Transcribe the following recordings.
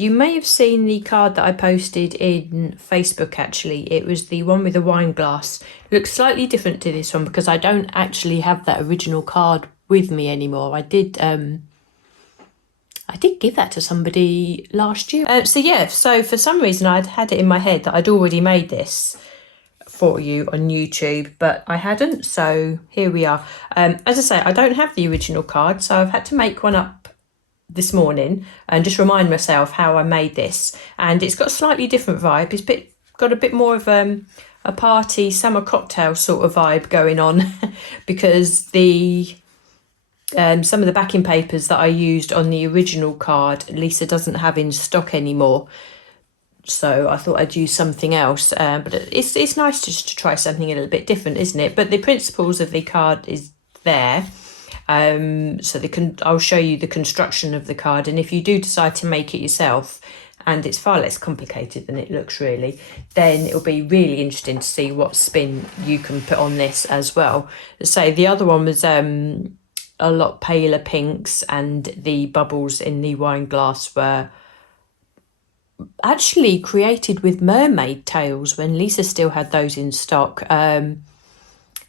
You may have seen the card that I posted in Facebook actually. It was the one with the wine glass. It looks slightly different to this one because I don't actually have that original card with me anymore. I did give that to somebody last year. So for some reason I'd had it in my head that I'd already made this for you on YouTube, but I hadn't, so here we are. As I say, I don't have the original card, so I've had to make one up this morning and just remind myself how I made this. And it's got a slightly different vibe. It's got a bit more of a party summer cocktail sort of vibe going on because the some of the backing papers that I used on the original card, Lisa doesn't have in stock anymore. So I thought I'd use something else. But it's nice just to try something a little bit different, isn't it? But the principles of the card is there. I'll show you the construction of the card. And if you do decide to make it yourself, and it's far less complicated than it looks really, then it'll be really interesting to see what spin you can put on this as well. So the other one was a lot paler pinks, and the bubbles in the wine glass were actually created with mermaid tails when Lisa still had those in stock.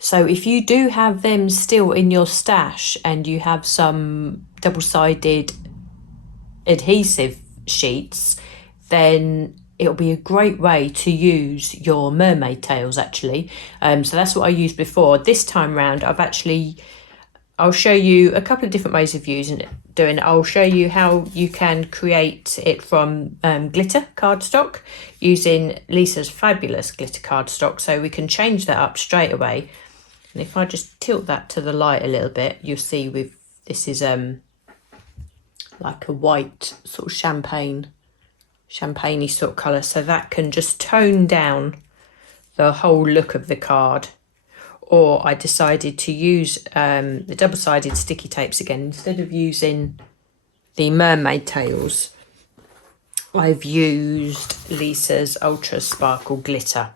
So if you do have them still in your stash and you have some double-sided adhesive sheets, then it'll be a great way to use your mermaid tails actually. So that's what I used before. This time round I'll show you a couple of different ways of doing it. I'll show you how you can create it from glitter cardstock using Lisa's fabulous glitter cardstock. So we can change that up straight away. And if I just tilt that to the light a little bit, you'll see this is like a white sort of champagne-y sort of colour. So that can just tone down the whole look of the card. Or I decided to use the double-sided sticky tapes again. Instead of using the mermaid tails, I've used Lisa's Ultra Sparkle Glitter.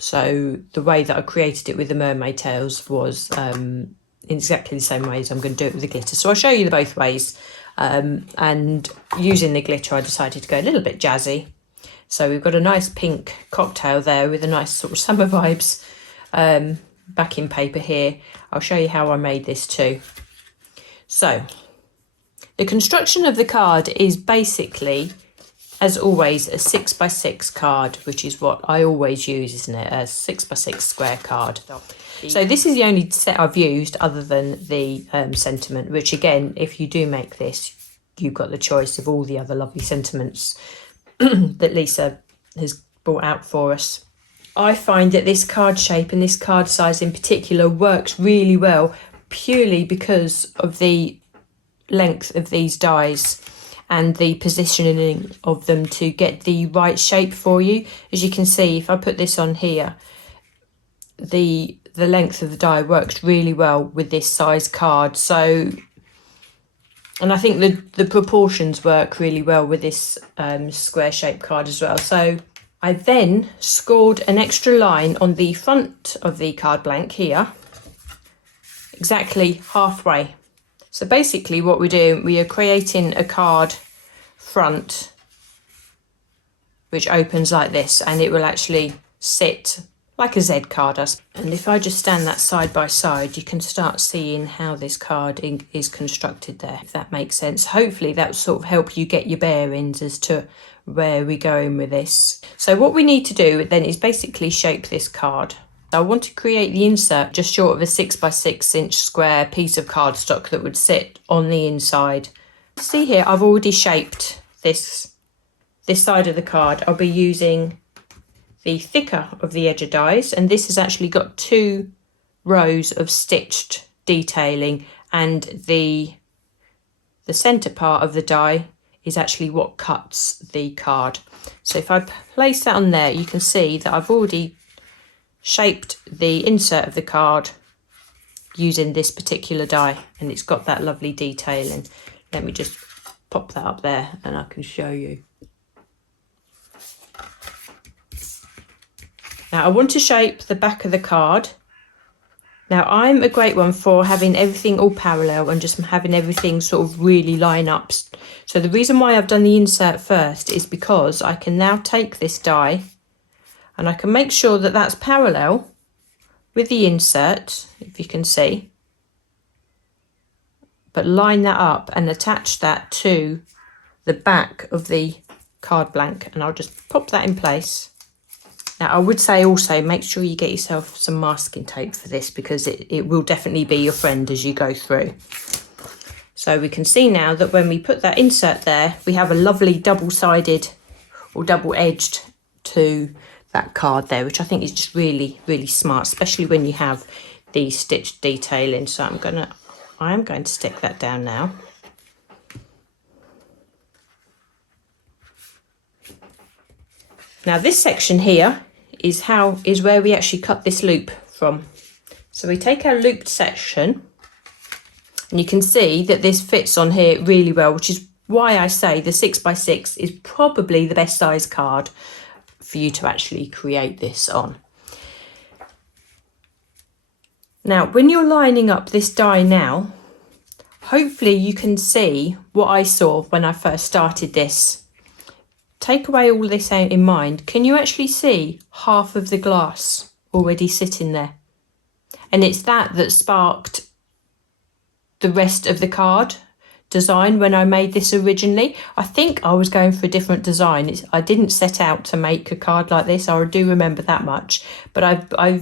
So the way that I created it with the mermaid tails was in exactly the same way as I'm going to do it with the glitter. So I'll show you the both ways. And using the glitter, I decided to go a little bit jazzy. So we've got a nice pink cocktail there with a nice sort of summer vibes. Backing paper here. I'll show you how I made this too. So the construction of the card is basically, as always, a 6x6 card, which is what I always use, isn't it? A 6x6 square card. So this is the only set I've used other than the sentiment, which again, if you do make this, you've got the choice of all the other lovely sentiments that Lisa has brought out for us. I find that this card shape and this card size in particular works really well purely because of the length of these dies and the positioning of them to get the right shape for you. As you can see, if I put this on here, the length of the die works really well with this size card. So, and I think the proportions work really well with this square shaped card as well. So I then scored an extra line on the front of the card blank here, exactly halfway. So basically what we're doing, we are creating a card front which opens like this, and it will actually sit like a Z card does. And if I just stand that side by side, you can start seeing how this card is constructed there, if that makes sense. Hopefully that will sort of help you get your bearings as to where we're going with this. So what we need to do then is basically shape this card. I want to create the insert just short of a 6x6 inch square piece of cardstock that would sit on the inside. See here, I've already shaped this side of the card. I'll be using the thicker of the edger dies, and this has actually got 2 rows of stitched detailing, and the center part of the die is actually what cuts the card. So if I place that on there, you can see that I've already shaped the insert of the card using this particular die, and it's got that lovely detailing. Let me just pop that up there and I can show you. Now I want to shape the back of the card. Now I'm a great one for having everything all parallel and just having everything sort of really line up So the reason why I've done the insert first is because I can now take this die and I can make sure that that's parallel with the insert, if you can see, but line that up and attach that to the back of the card blank, and I'll just pop that in place. Now I would say also make sure you get yourself some masking tape for this, because it will definitely be your friend as you go through. So we can see now that when we put that insert there, we have a lovely double-sided or double-edged to that card there, which I think is just really, really smart, especially when you have the stitch detailing. So I am going to stick that down now. Now this section here is where we actually cut this loop from. So we take our looped section, and you can see that this fits on here really well, which is why I say the 6x6 is probably the best size card for you to actually create this on. Now, when you're lining up this die now, hopefully you can see what I saw when I first started this. Take away all this out in mind. Can you actually see half of the glass already sitting there? And it's that sparked the rest of the card design when I made this originally. I think I was going for a different design. I didn't set out to make a card like this. I do remember that much. But I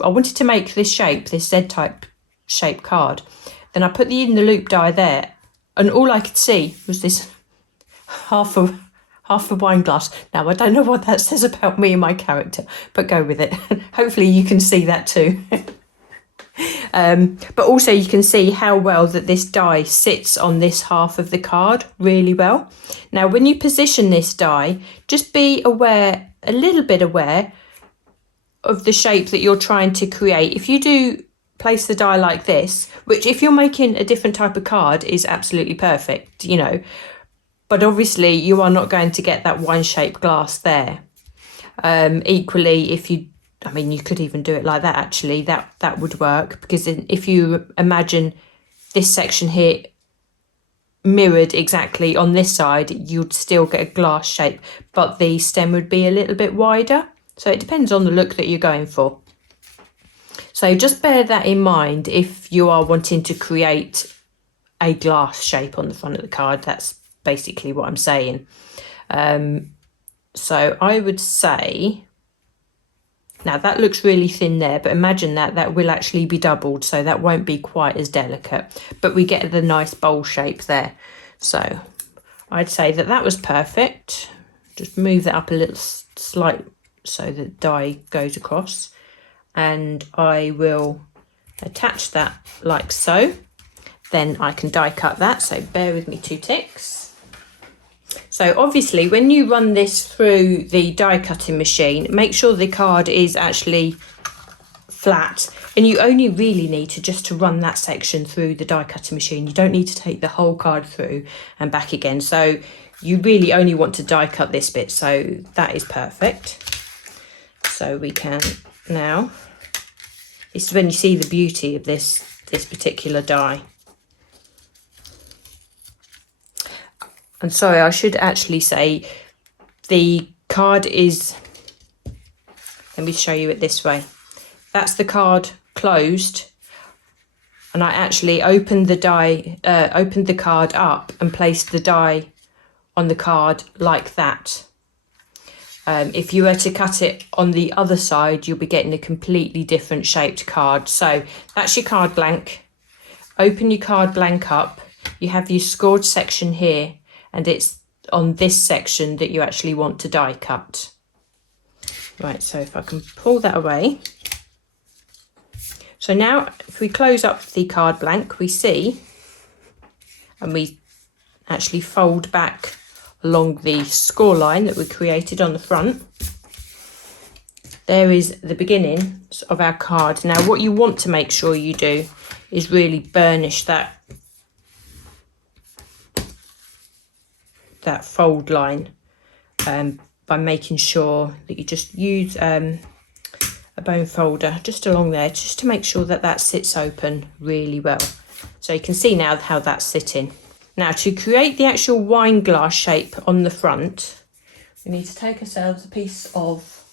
wanted to make this shape, this Z-type shape card. Then I put in the loop die there, and all I could see was this half a wine glass. Now, I don't know what that says about me and my character, but go with it. Hopefully you can see that too. But also you can see how well that this die sits on this half of the card really well. Now, when you position this die, just be aware, a little bit aware of the shape that you're trying to create. If you do place the die like this, which if you're making a different type of card is absolutely perfect, you know, but obviously you are not going to get that wine-shaped glass there. Equally, if you could even do it like that, actually, that would work, because if you imagine this section here mirrored exactly on this side, you'd still get a glass shape, but the stem would be a little bit wider. So it depends on the look that you're going for. So just bear that in mind if you are wanting to create a glass shape on the front of the card. That's basically what I'm saying. So I would say, now that looks really thin there, but imagine that will actually be doubled, so that won't be quite as delicate, but we get the nice bowl shape there. So I'd say that was perfect. Just move that up a little slight so the die goes across, and I will attach that like so. Then I can die cut that, so bear with me 2 ticks. So obviously when you run this through the die cutting machine, make sure the card is actually flat, and you only really need to run that section through the die cutting machine. You don't need to take the whole card through and back again. So you really only want to die cut this bit, so that is perfect. So we can now, this is when you see the beauty of this particular die. And sorry, I should actually say the card is, let me show you it this way. That's the card closed, and I actually opened the card up and placed the die on the card like that. If you were to cut it on the other side, you'll be getting a completely different shaped card. So that's your card blank. Open your card blank up. You have your scored section here, and it's on this section that you actually want to die cut. Right, so if I can pull that away. So now if we close up the card blank, we see, and we actually fold back along the score line that we created on the front. There is the beginning of our card. Now what you want to make sure you do is really burnish that fold line by making sure that you just use a bone folder just along there, just to make sure that sits open really well. So you can see now how that's sitting. Now, to create the actual wine glass shape on the front, we need to take ourselves a piece of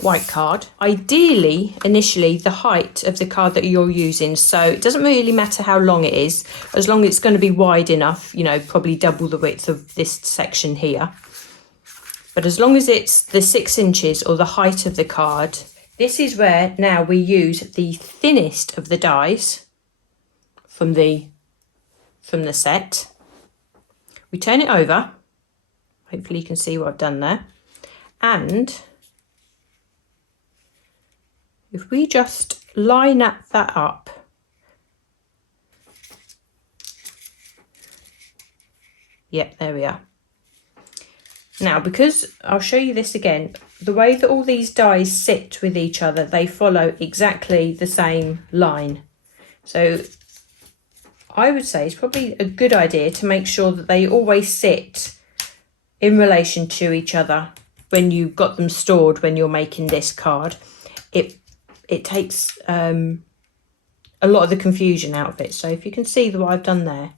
white card. Ideally, initially, the height of the card that you're using, so it doesn't really matter how long it is, as long as it's going to be wide enough, you know, probably double the width of this section here. But as long as it's the 6 inches or the height of the card, this is where now we use the thinnest of the dies from the set. We turn it over. Hopefully you can see what I've done there. And if we just line that up, yep, there we are. Now, because I'll show you this again, the way that all these dies sit with each other, they follow exactly the same line. So I would say it's probably a good idea to make sure that they always sit in relation to each other when you've got them stored when you're making this card. It takes a lot of the confusion out of it. So if you can see what I've done there.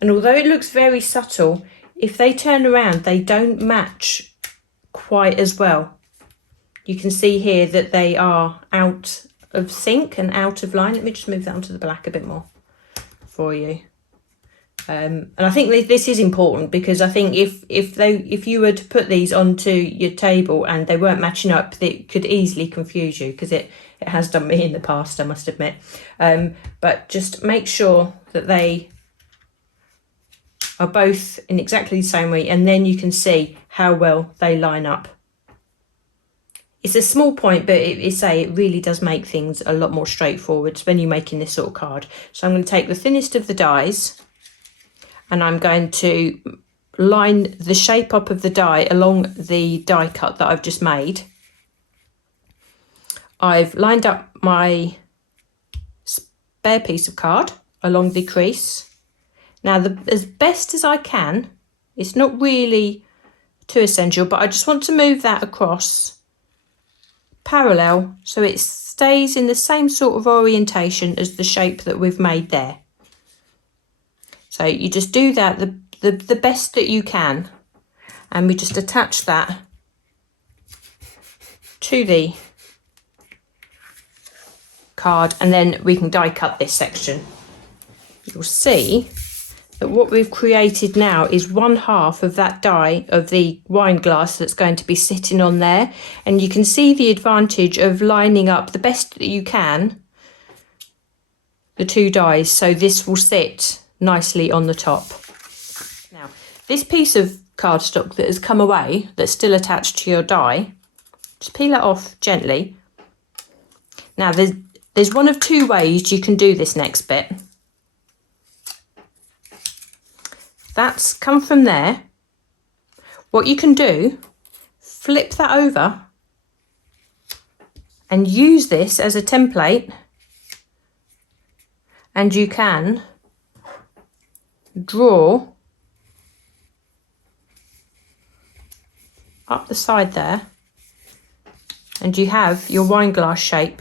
And although it looks very subtle, if they turn around, they don't match quite as well. You can see here that they are out of sync and out of line. Let me just move that onto the black a bit more for you. And I think this is important, because I think if you were to put these onto your table and they weren't matching up, it could easily confuse you, because it has done me in the past, I must admit. But just make sure that they are both in exactly the same way, and then you can see how well they line up. It's a small point, but it really does make things a lot more straightforward when you're making this sort of card. So I'm going to take the thinnest of the dies, and I'm going to line the shape up of the die along the die cut that I've just made. I've lined up my spare piece of card along the crease. Now, as best as I can, it's not really too essential, but I just want to move that across parallel so it stays in the same sort of orientation as the shape that we've made there. So you just do that the best that you can, and we just attach that to the card, and then we can die cut this section. You'll see that what we've created now is 1/2 of that die of the wine glass that's going to be sitting on there, and you can see the advantage of lining up the best that you can the two dies, so this will sit nicely on the top. Now, this piece of cardstock that has come away, that's still attached to your die, just peel it off gently. Now, there's one of two ways you can do this next bit. That's come from there. What you can do, flip that over and use this as a template, and you can draw up the side there, and you have your wine glass shape,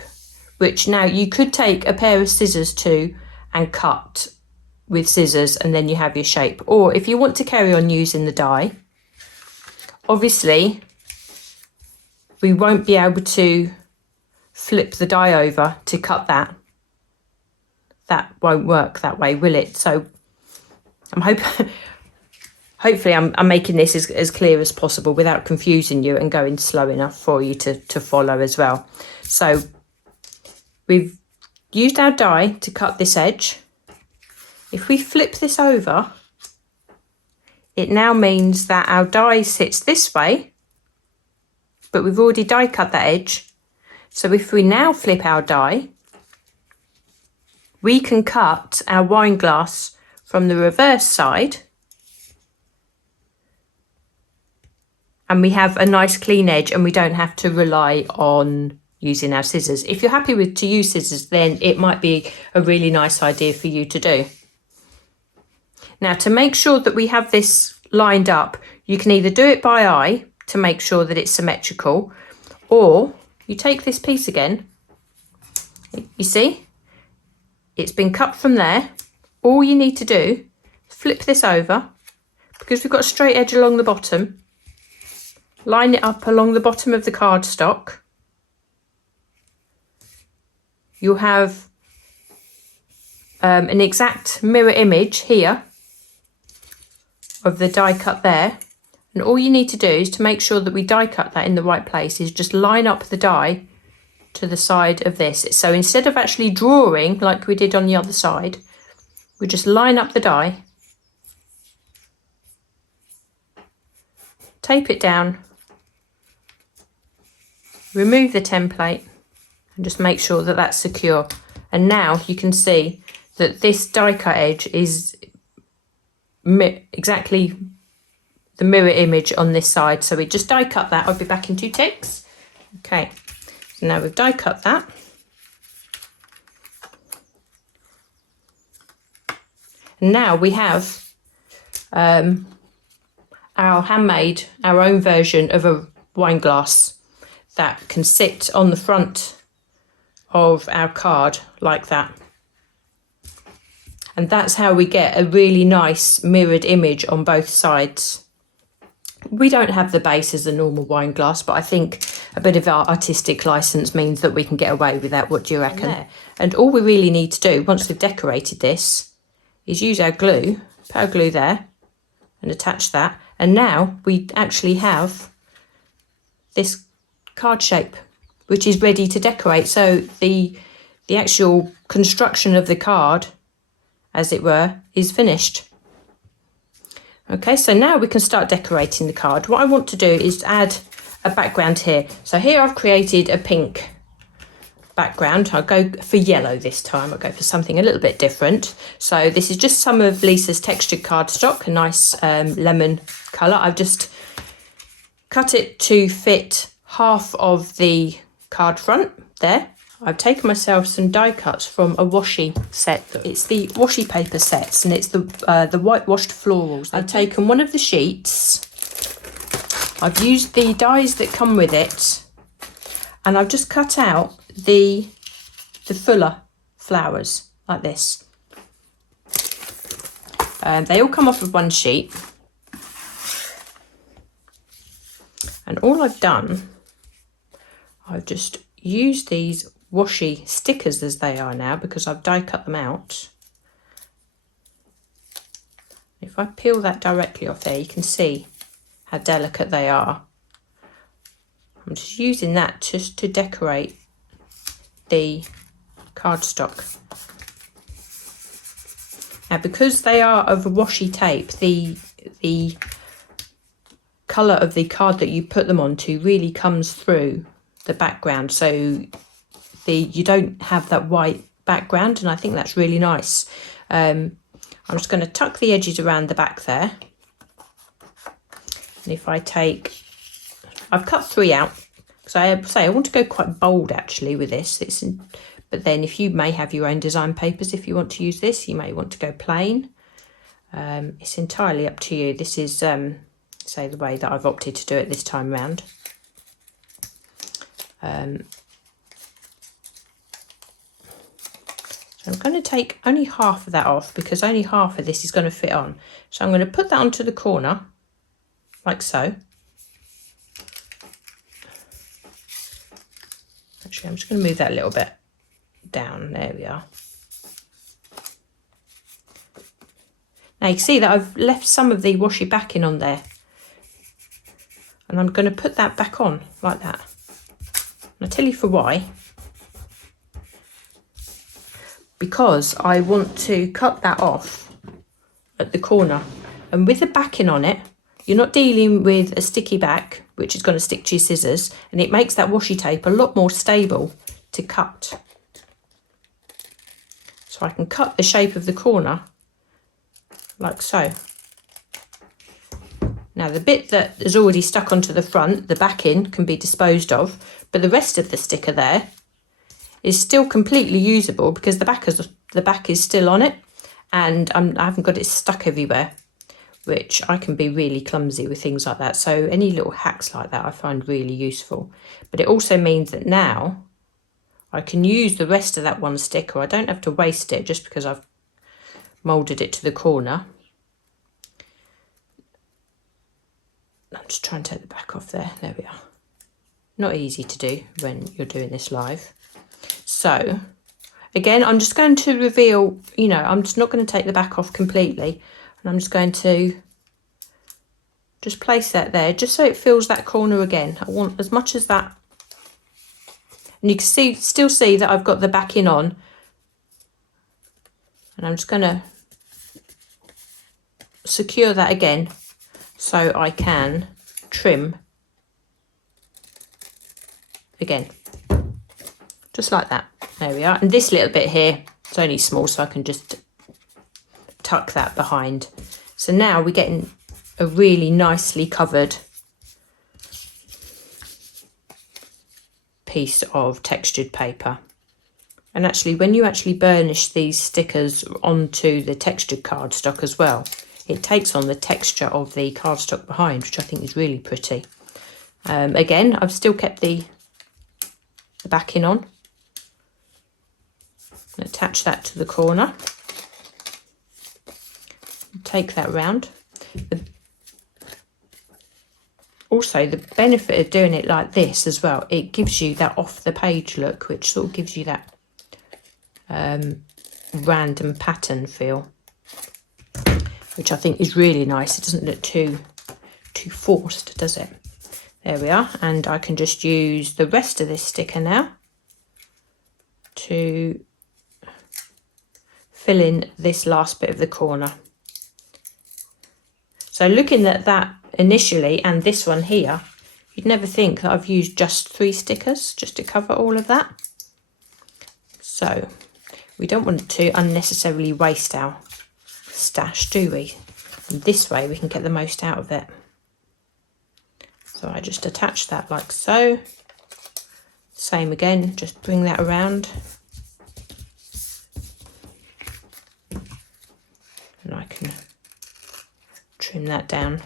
which now you could take a pair of scissors to and cut with scissors, and then you have your shape. Or if you want to carry on using the die, obviously we won't be able to flip the die over to cut that. That won't work that way, will it? So hopefully I'm making this as clear as possible without confusing you and going slow enough for you to follow as well. So we've used our die to cut this edge. If we flip this over, it now means that our die sits this way, but we've already die cut that edge. So if we now flip our die, we can cut our wine glass from the reverse side, and we have a nice clean edge, and we don't have to rely on using our scissors. If you're happy to use scissors, then it might be a really nice idea for you to do. Now, to make sure that we have this lined up, you can either do it by eye to make sure that it's symmetrical, or you take this piece again, you see, it's been cut from there. All you need to do is flip this over, because we've got a straight edge along the bottom. Line it up along the bottom of the cardstock. You'll have an exact mirror image here of the die cut there. And all you need to do is to make sure that we die cut that in the right place is just line up the die to the side of this. So instead of actually drawing like we did on the other side, we just line up the die, tape it down, remove the template and just make sure that that's secure. And now you can see that this die cut edge is exactly the mirror image on this side. So we just die cut that. I'll be back in 2 ticks. Okay, so now we've die cut that. And now we have our handmade, our own version of a wine glass that can sit on the front of our card like that. And that's how we get a really nice mirrored image on both sides. We don't have the base as a normal wine glass, but I think a bit of our artistic license means that we can get away with that. What do you reckon? And all we really need to do once we've decorated this is use our glue, put our glue there and attach that. And now we actually have this card shape, which is ready to decorate. So the actual construction of the card, as it were, is finished. Okay, so now we can start decorating the card. What I want to do is add a background here. So here I've created a pink background. I'll go for yellow this time. I'll go for something a little bit different. So this is just some of Lisa's textured cardstock, a nice lemon colour. I've just cut it to fit half of the card front there. I've taken myself some die cuts from a washi set. It's the washi paper sets, and it's the whitewashed florals. I've taken one of the sheets. I've used the dies that come with it, and I've just cut out the fuller flowers like this. They all come off of one sheet, and all I've done, I've just used these washi stickers as they are now, because I've die cut them out. If I peel that directly off there, you can see how delicate they are. I'm just using that just to decorate the cardstock. Now, because they are of washi tape, the colour of the card that you put them onto really comes through the background, so you don't have that white background, and I think that's really nice. I'm just going to tuck the edges around the back there, and if I I've cut 3 out, because I want to go quite bold actually with this. But then if you may have your own design papers, if you want to use this, you may want to go plain. It's entirely up to you. This is say the way that I've opted to do it this time round. So I'm going to take only half of that off, because only half of this is going to fit on. So I'm going to put that onto the corner, like so. Actually, I'm just going to move that a little bit down. There we are. Now you can see that I've left some of the washi backing on there. And I'm going to put that back on, like that. And I'll tell you for why. Because I want to cut that off at the corner, and with the backing on it, you're not dealing with a sticky back which is going to stick to your scissors, and it makes that washi tape a lot more stable to cut. So I can cut the shape of the corner like so. Now the bit that is already stuck onto the front, the backing, can be disposed of, but the rest of the sticker there is still completely usable, because the back is still on it, and I haven't got it stuck everywhere, which I can be really clumsy with things like that. So any little hacks like that I find really useful. But it also means that now I can use the rest of that one sticker. I don't have to waste it just because I've moulded it to the corner. I'm just trying to take the back off there. There we are. Not easy to do when you're doing this live. So again, I'm just going to reveal, you know, I'm just not going to take the back off completely. And I'm just going to just place that there, just so it fills that corner again. I want as much as that. And you can still see that I've got the backing on. And I'm just going to secure that again so I can trim again. Just like that. There we are. And this little bit here, it's only small, so I can just tuck that behind. So now we're getting a really nicely covered piece of textured paper. And actually, when you actually burnish these stickers onto the textured cardstock as well, it takes on the texture of the cardstock behind, which I think is really pretty. Again, I've still kept the backing on. Attach that to the corner. Take that round. Also, the benefit of doing it like this as well, it gives you that off the page look, which sort of gives you that random pattern feel, which I think is really nice. It doesn't look too forced, does it? There we are. And I can just use the rest of this sticker now to fill in this last bit of the corner. So looking at that initially and this one here, you'd never think that I've used just 3 stickers just to cover all of that. So we don't want to unnecessarily waste our stash, do we? And this way we can get the most out of it. So I just attach that like so. Same again, just bring that around. And I can trim that down.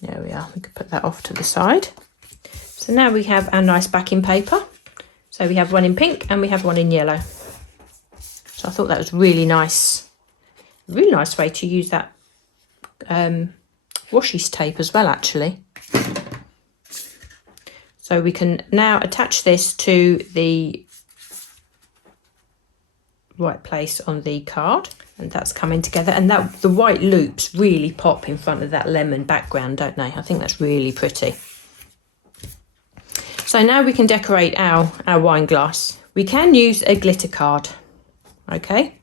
There we are, we can put that off to the side. So now we have our nice backing paper. So we have one in pink and we have one in yellow. So I thought that was really nice way to use that washi tape as well, actually. So we can now attach this to the right place on the card, and that's coming together. And that the white loops really pop in front of that lemon background, don't they? I think that's really pretty. So now we can decorate our wine glass. We can use a glitter card, okay?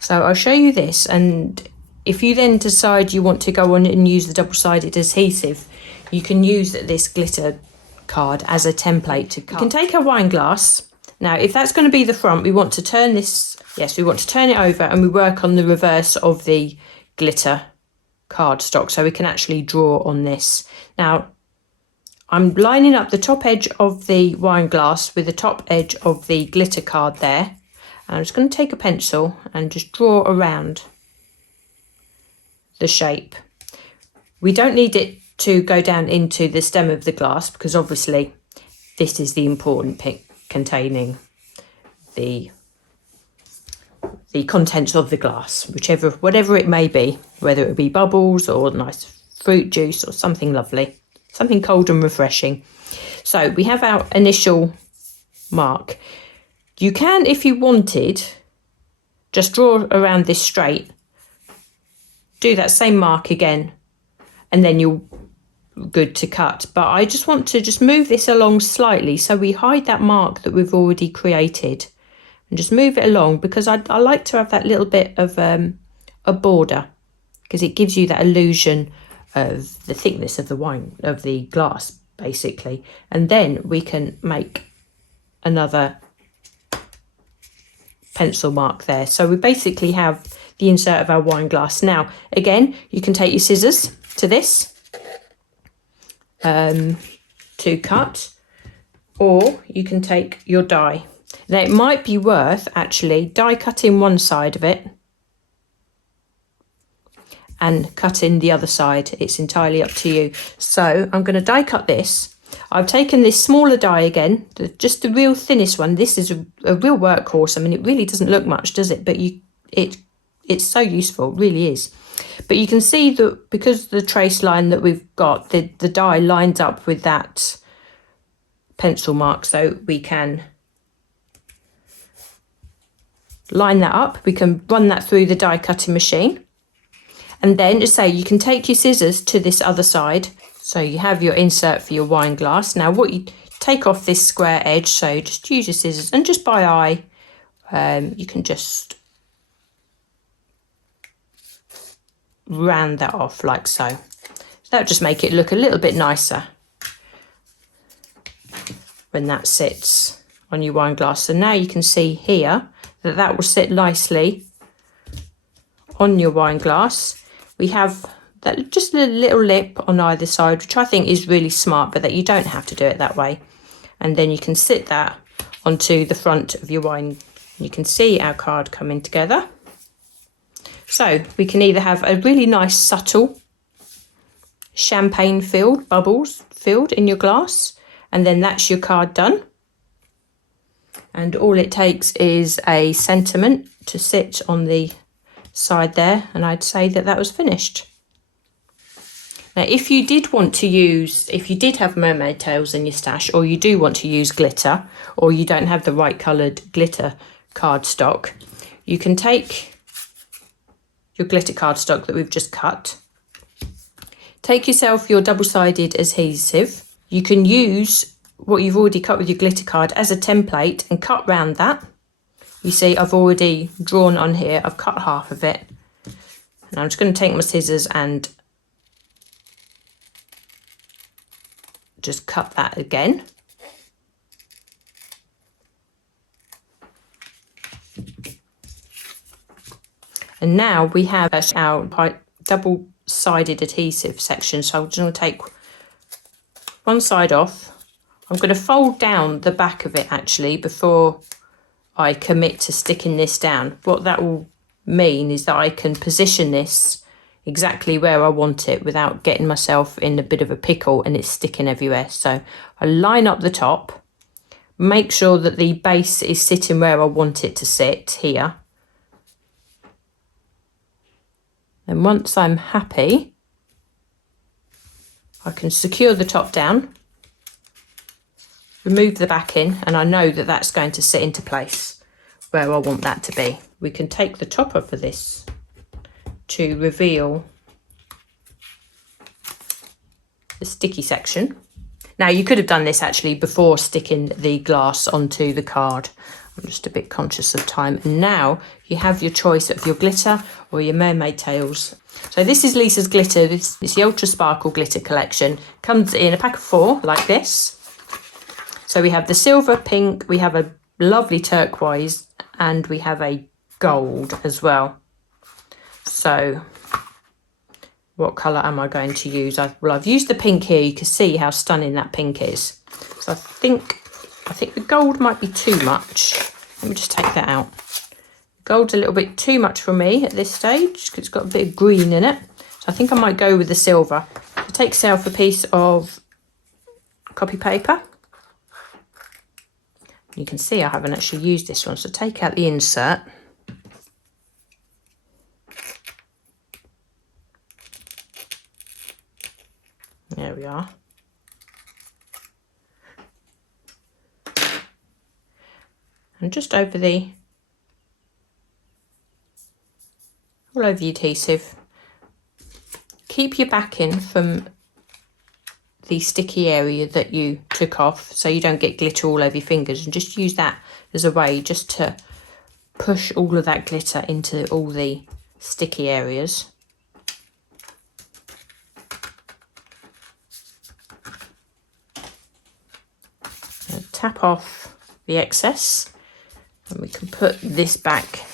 So I'll show you this, and if you then decide you want to go on and use the double-sided adhesive, you can use this glitter card as a template to cut. You can take a wine glass. Now, if that's going to be the front, we want to turn this, yes, we want to turn it over and we work on the reverse of the glitter cardstock so we can actually draw on this. Now, I'm lining up the top edge of the wine glass with the top edge of the glitter card there. And I'm just going to take a pencil and just draw around the shape. We don't need it to go down into the stem of the glass because obviously this is the important bit containing the contents of the glass, whatever it may be, whether it be bubbles or nice fruit juice or something lovely, something cold and refreshing. So we have our initial mark. You can, if you wanted, just draw around this straight, do that same mark again, and then you're good to cut. But I just want to just move this along slightly so we hide that mark that we've already created, and just move it along because I like to have that little bit of a border because it gives you that illusion of the thickness of the glass basically. And then we can make another pencil mark there. So we basically have the insert of our wine glass. Now again, you can take your scissors to this to cut, or you can take your die. Now it might be worth actually die cutting one side of it and cut in the other side. It's entirely up to you. So I'm going to die cut this. I've taken this smaller die again, just the real thinnest one. This is a real workhorse. I mean, it really doesn't look much, does it? But it's so useful, it really is. But you can see that because the trace line that we've got, the die lines up with that pencil mark, so we can line that up. We can run that through the die cutting machine. And then, as I say, you can take your scissors to this other side. So you have your insert for your wine glass. Now what you take off this square edge, so just use your scissors and just by eye, you can just round that off like so. So that'll just make it look a little bit nicer when that sits on your wine glass. So now you can see here that that will sit nicely on your wine glass. We have that just a little lip on either side, which I think is really smart, but that you don't have to do it that way. And then you can sit that onto the front of your wine. You can see our card coming together. So we can either have a really nice subtle champagne filled, bubbles filled in your glass, and then that's your card done. And all it takes is a sentiment to sit on the side there, and I'd say that that was finished. Now, if you did want to use, if you did have mermaid tails in your stash, or you do want to use glitter, or you don't have the right coloured glitter cardstock, you can take your glitter cardstock that we've just cut, take yourself your double-sided adhesive. You can use what you've already cut with your glitter card as a template and cut round that. You see, I've already drawn on here, I've cut half of it. And I'm just going to take my scissors and just cut that again. And now we have our double-sided adhesive section. So I'm just going to take one side off. I'm going to fold down the back of it actually before I commit to sticking this down. What that will mean is that I can position this exactly where I want it without getting myself in a bit of a pickle and it's sticking everywhere. So I line up the top, make sure that the base is sitting where I want it to sit here. And once I'm happy, I can secure the top down, remove the backing, and I know that that's going to sit into place where I want that to be. We can take the top off of this to reveal the sticky section. Now you could have done this actually before sticking the glass onto the card. I'm just a bit conscious of time. And now you have your choice of your glitter or your mermaid tails. So this is Lisa's glitter. It's the Ultra Sparkle Glitter Collection. Comes in a pack of 4 like this. So we have the silver, pink, we have a lovely turquoise, and we have a gold as well. So what colour am I going to use? Well, I've used the pink here. You can see how stunning that pink is. So I think the gold might be too much. Let me just take that out. Gold's a little bit too much for me at this stage because it's got a bit of green in it. So I think I might go with the silver. So take yourself a piece of copy paper. You can see I haven't actually used this one. So take out the insert. There we are. And just over all over the adhesive. Keep your backing from the sticky area that you took off so you don't get glitter all over your fingers, and just use that as a way just to push all of that glitter into all the sticky areas. Tap off the excess and we can put this back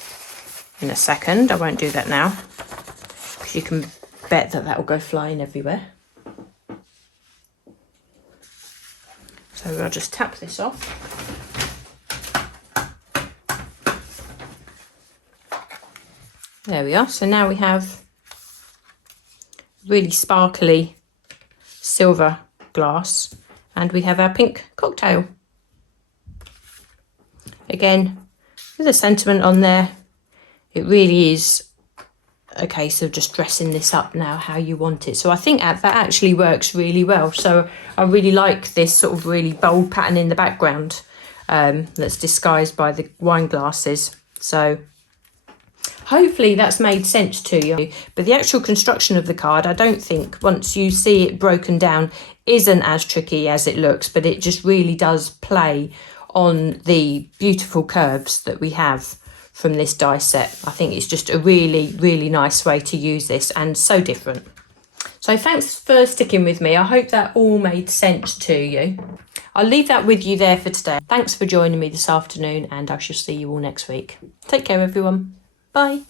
in a second. I won't do that now because you can bet that that will go flying everywhere. So I'll just tap this off. There we are. So now we have really sparkly silver glass, and we have our pink cocktail. Again, with a sentiment on there. It really is a case of just dressing this up now how you want it. So I think that actually works really well. So I really like this sort of really bold pattern in the background that's disguised by the wine glasses. So hopefully that's made sense to you. But the actual construction of the card, I don't think, once you see it broken down, isn't as tricky as it looks, but it just really does play on the beautiful curves that we have from this die set. I think it's just a really, really nice way to use this, and so different. So thanks for sticking with me. I hope that all made sense to you. I'll leave that with you there for today. Thanks for joining me this afternoon, and I shall see you all next week. Take care, everyone. Bye.